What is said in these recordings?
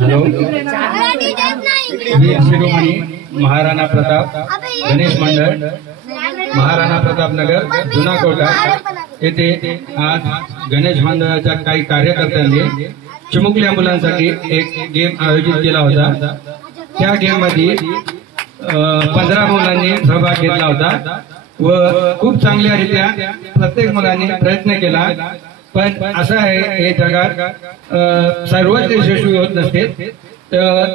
Hello, मी शिरोमणी महाराणा प्रताप गणेश मंडळ महाराणा प्रताप नगर जुना कोटा येथे आज गणेश मंडळाच्या काही कार्यकर्त्यांनी चिमुकल्या मुलांसाठी एक गेम आयोजित केला होता। त्या गेम मध्ये 15 मुलांनी सहभाग घेतला होता व खूप चांगल्यारीत्या प्रत्येक मुलांनी प्रयत्न केला। पण असं आहे, हे जगात सर्वच यशस्वी होत नसते,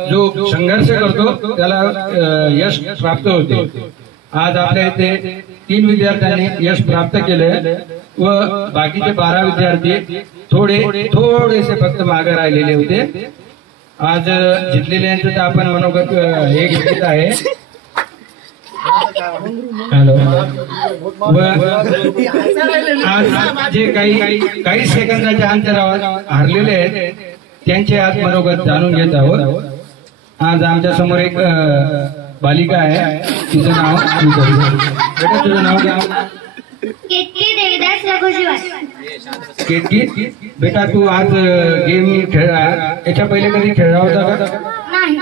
जो संघर्ष करतो त्याला यश प्राप्त होते। आज आपल्या इथे 3 विद्यार्थ्यांनी यश प्राप्त केले व बाकीचे 12 विद्यार्थी थोडेसे फक्त मागे राहिलेले होते। आज जिंकलेल्यांचं तर आपण मनोगत हे घेतलेलं आहे। हॅलो, आज जे काही सेकंदाच्या अंतरावर हारलेले आहेत त्यांचे आज मनोगत जाणून घेत आहोत। आज आमच्या समोर एक बालिका आहे, तिचं नाव बेटा, तुझं नाव काय? केतकी देविदास रघुजीवास। केतकी बेटा, तू आज गेम खेळला, याच्या पहिले कधी खेळला होता का? नाही।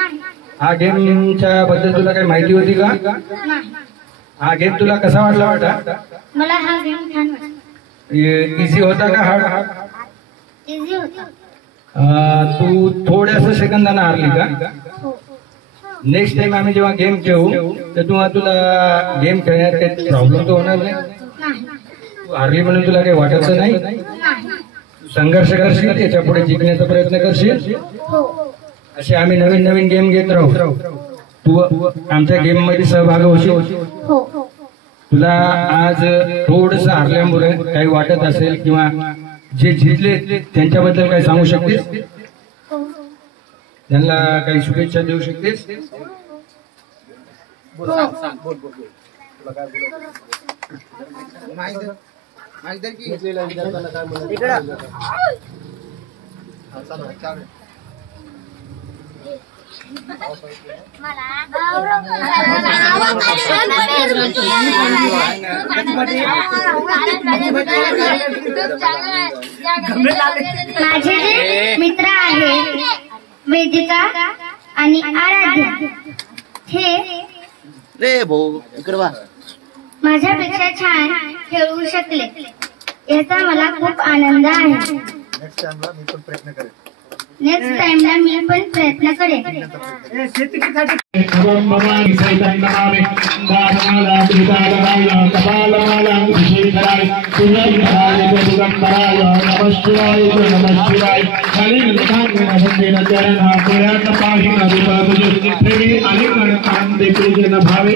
हा गेमच्या बद्दल तुला काही माहिती होती का? नाही। हा गेम तुला कसा वाटला? मला हा गेम छान वाटला। इझी होता का हार्ड? इझी होता। तू थोड्याशा सेकंदाने हारली का? हो। नेक्स्ट टाइम आम्ही जेव्हा गेम खेळू तर तुला गेम खेळण्यात काही प्रॉब्लेम तर होणार नाही? नाही। तू हारली म्हणून तुला काही वाटत नाही? नाही। संघर्ष करशील, त्याच्या पुढे जिंकण्याचा प्रयत्न करशील। हो। असे आम्ही नवीन नवीन गेम घेत राहू। तू आमच्या गेम मध्ये सहभागी होशील? हो। तुला आज थोडस हारल्यामुळे काही वाटत असेल किंवा जे जिंकले त्यांच्याबद्दल काही सांगू शकतेस? त्यांना काही शुभेच्छा देऊ शकतेस? माझे जे मित्र आहेत वेदिका आणि आराध्या, हे रे भाऊ इकडे वा, माझ्यापेक्षा छान खेळू शकले, याचा मला खूप आनंद आहे। नेक्स्ट टाइमला मी पण प्रयत्न करेन। भावे